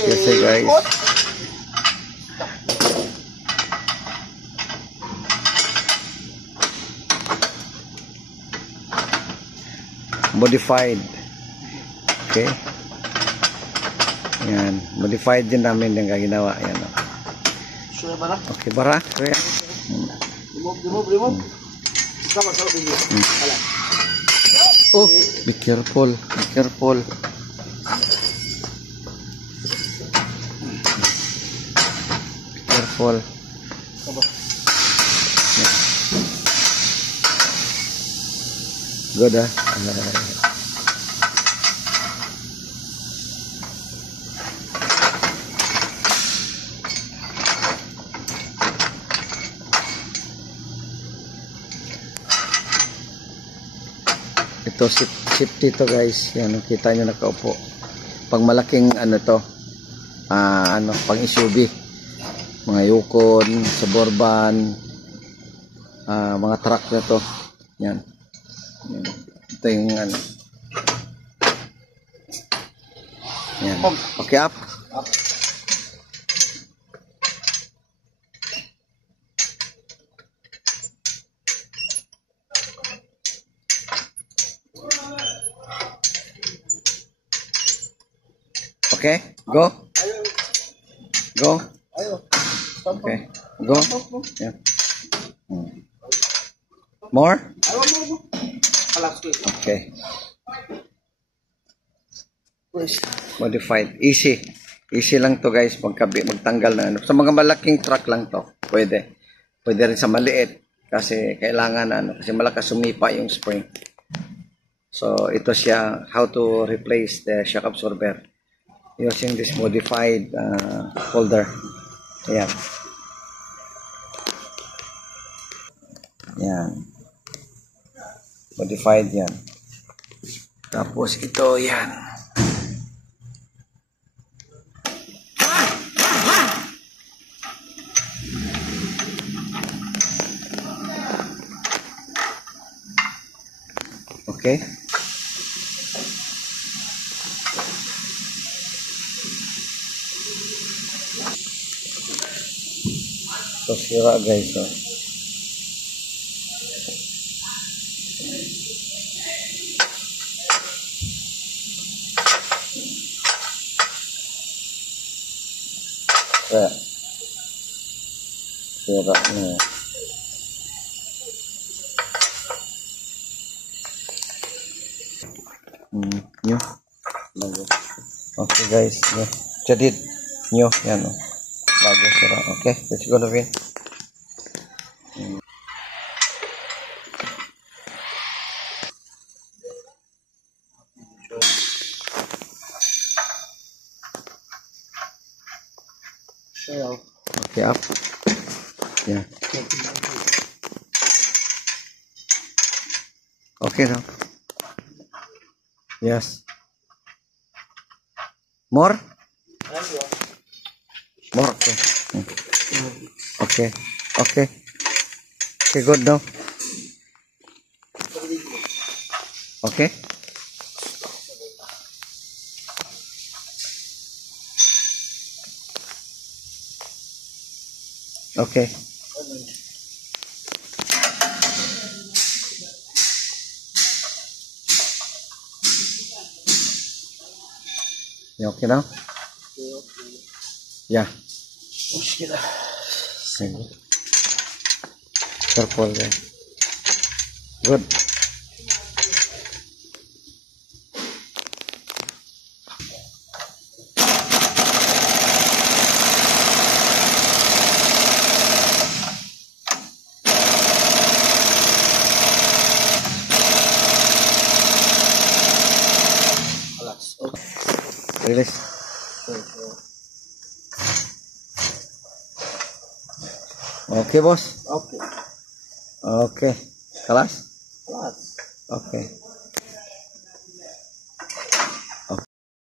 Kasi guys, modified. Okay. Yan, modified din namin yung ginawa. Yan. Sure ba na? Okay, bara. Kaya. Remove. Sama sa video. Oh, be careful. Be careful. Be careful. Good, ah. Ito safety to guys. Yan, kita nyo nakaupo. Pag malaking ano to, pang SUV, mga Yukon, Suburban, mga truck na to. Yan. Yan. Ito yung ano. Yan. Okay, up. Okay, go. Go. Okay, go. Yeah. More? Okay. Modified. Easy. Easy lang to guys, magtanggal na ano. Sa mga malaking truck lang to, pwede. Pwede rin sa maliit kasi kailangan kasi malakas sumipa yung spring. So ito siya, how to replace the shock absorber using this modified holder. Ayan. Ayan. Modified yan. Tapos ito yan. Okay. So sira guys, oh. Sira na. New. Okay guys, jadid new yan, oh. Bago sira. Okay, let's go na rin. Okay, up. Yeah. Okay now. Yes. More? More, okay. Okay. Okay. Okay, good now. Okay. Okay. You okay now? Yeah. Careful there. Good. Release. Okay, boss. Okay. Okay. Kelas? Kelas. Okay.